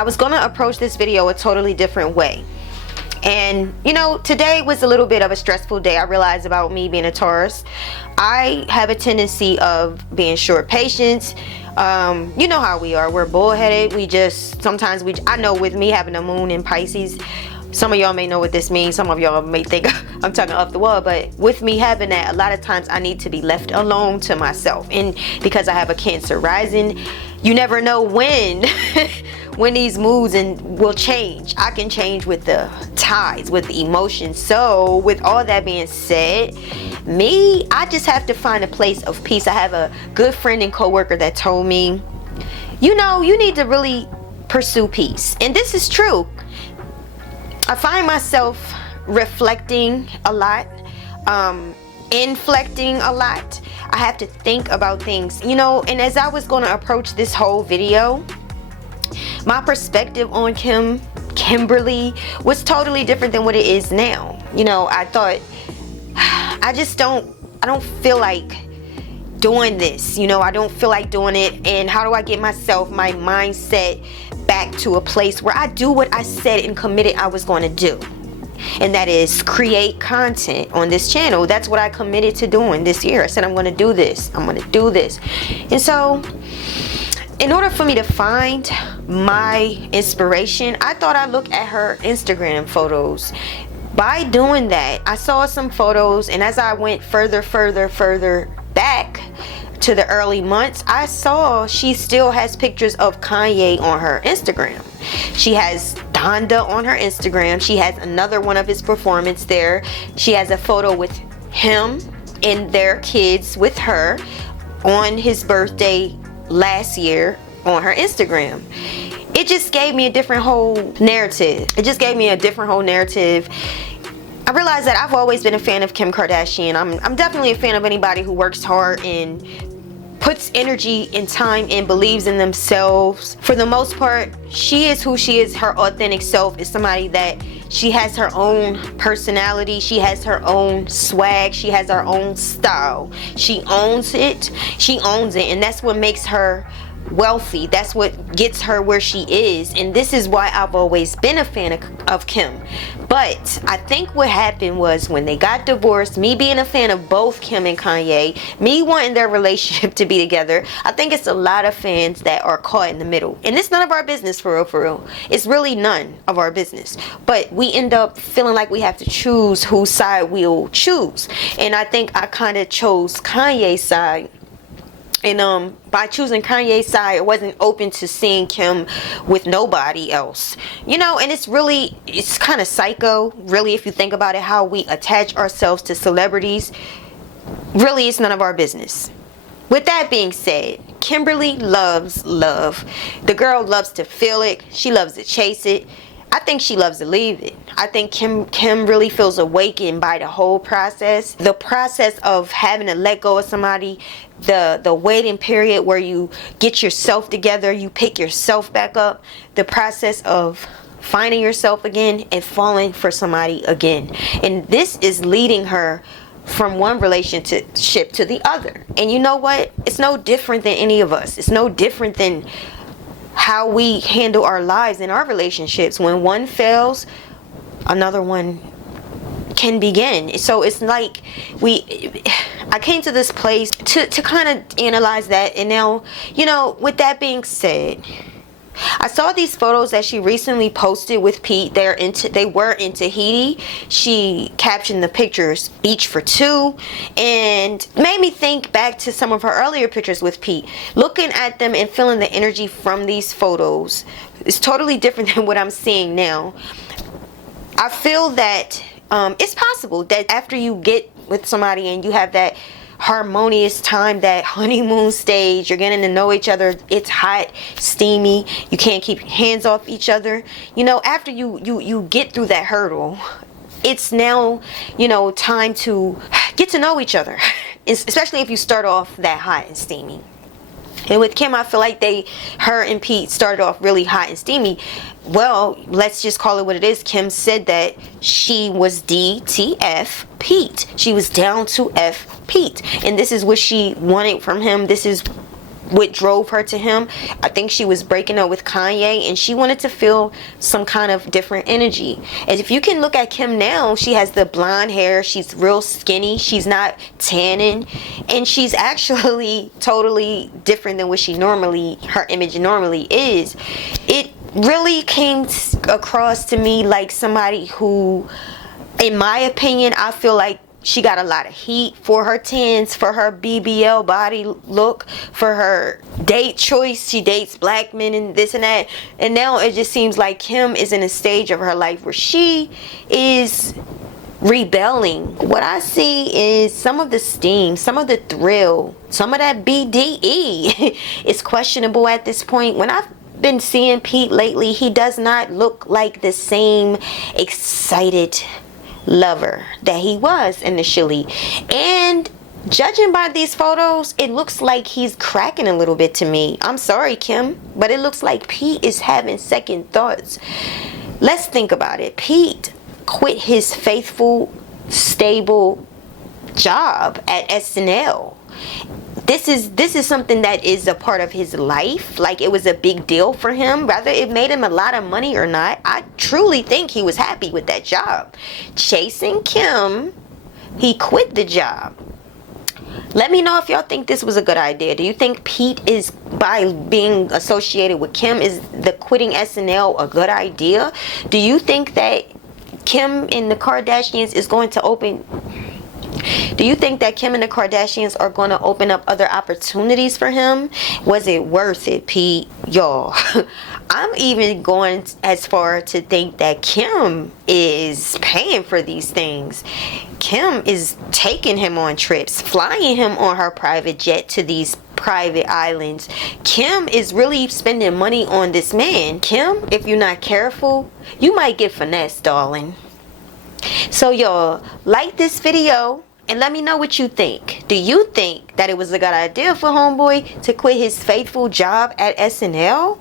I was gonna approach this video a totally different way. And you know, today was a little bit of a stressful day. I realized about me being a Taurus, I have a tendency of being short patience. You know how we are. We're bullheaded. We just sometimes I know with me having a moon in Pisces, some of y'all may know what this means. Some of y'all may think I'm talking off the wall, but with me having that, a lot of times I need to be left alone to myself. And because I have a Cancer rising, you never know when when these moods will change. I can change with the tides, with the emotions. So with all that being said, I just have to find a place of peace. I have a good friend and coworker that told me, you know, you need to really pursue peace. And this is true. I find myself reflecting a lot, inflecting a lot. I have to think about things, you know. And as I was going to approach this whole video, my perspective on Kimberly was totally different than what it is now. You know, I thought, I don't feel like doing this, you know. I don't feel like doing it. And how do I get my mindset back to a place where I do what I said and committed I was going to do? And that is create content on this channel. That's what I committed to doing this year. I said I'm going to do this. I'm going to do this. And so in order for me to find my inspiration, I thought I'd look at her Instagram photos. By doing that, I saw some photos, and as I went further back to the early months, I saw she still has pictures of Kanye on her Instagram. She has Donda on her Instagram. She has another one of his performance there. She has a photo with him and their kids with her on his birthday last year on her Instagram. It just gave me a different whole narrative. I realized that I've always been a fan of Kim Kardashian. I'm definitely a fan of anybody who works hard and puts energy and time and believes in themselves. For the most part, she is who she is. Her authentic self is somebody that she has her own personality. She has her own swag. She has her own style. She owns it. And that's what makes her wealthy. That's what gets her where she is. And this is why I've always been a fan of Kim. But I think what happened was when they got divorced, me being a fan of both Kim and Kanye, me wanting their relationship to be together, I think it's a lot of fans that are caught in the middle. And it's none of our business, for real. It's really none of our business. But we end up feeling like we have to choose whose side we'll choose. And I think I kind of chose Kanye's side. And by choosing Kanye's side, I wasn't open to seeing Kim with nobody else. You know, and it's kind of psycho, really, if you think about it, how we attach ourselves to celebrities. Really, it's none of our business. With that being said, Kimberly loves love. The girl loves to feel it. She loves to chase it. I think she loves to leave it. I think Kim really feels awakened by the whole process. The process of having to let go of somebody, the waiting period where you get yourself together, you pick yourself back up, the process of finding yourself again and falling for somebody again. And this is leading her from one relationship to the other. And you know what? It's no different than any of us. It's no different than how we handle our lives and our relationships. When one fails, another one can begin. So it's like I came to this place to kind of analyze that. And now, you know, with that being said, I saw these photos that she recently posted with Pete. They were in Tahiti. She captioned the pictures each for two, and made me think back to some of her earlier pictures with Pete. Looking at them and feeling the energy from these photos is totally different than what I'm seeing now. I feel that it's possible that after you get with somebody and you have that harmonious time, that honeymoon stage, you're getting to know each other, it's hot, steamy, you can't keep your hands off each other, you know, after you get through that hurdle, it's now, you know, time to get to know each other, especially if you start off that hot and steamy. And with Kim, I feel like her and Pete started off really hot and steamy. Well, let's just call it what it is. Kim said that she was DTF Pete. She was down to F Pete. And this is what she wanted from him. This is what drove her to him. I think she was breaking up with Kanye and she wanted to feel some kind of different energy. And if you can look at Kim now, she has the blonde hair, she's real skinny, she's not tanning, and she's actually totally different than what her image normally is. It really came across to me like somebody who, in my opinion, I feel like she got a lot of heat for her tans, for her BBL body look, for her date choice. She dates black men and this and that. And now it just seems like Kim is in a stage of her life where she is rebelling. What I see is some of the steam, some of the thrill, some of that BDE is questionable at this point. When I've been seeing Pete lately, he does not look like the same excited lover that he was initially. And judging by these photos, it looks like he's cracking a little bit to me. I'm sorry, Kim, but it looks like Pete is having second thoughts. Let's think about it. Pete quit his faithful, stable job at SNL. This is something that is a part of his life. Like, it was a big deal for him, whether it made him a lot of money or not. I truly think he was happy with that job. Chasing Kim, he quit the job. Let me know if y'all think this was a good idea. Do you think Pete is, by being associated with Kim, is the quitting SNL a good idea? Do you think that Kim and the Kardashians is going to open... Do you think that Kim and the Kardashians are going to open up other opportunities for him? Was it worth it, Pete? Y'all, I'm even going as far to think that Kim is paying for these things. Kim is taking him on trips, flying him on her private jet to these private islands. Kim is really spending money on this man. Kim, if you're not careful, you might get finessed, darling. So y'all, like this video and let me know what you think. Do you think that it was a good idea for homeboy to quit his faithful job at SNL?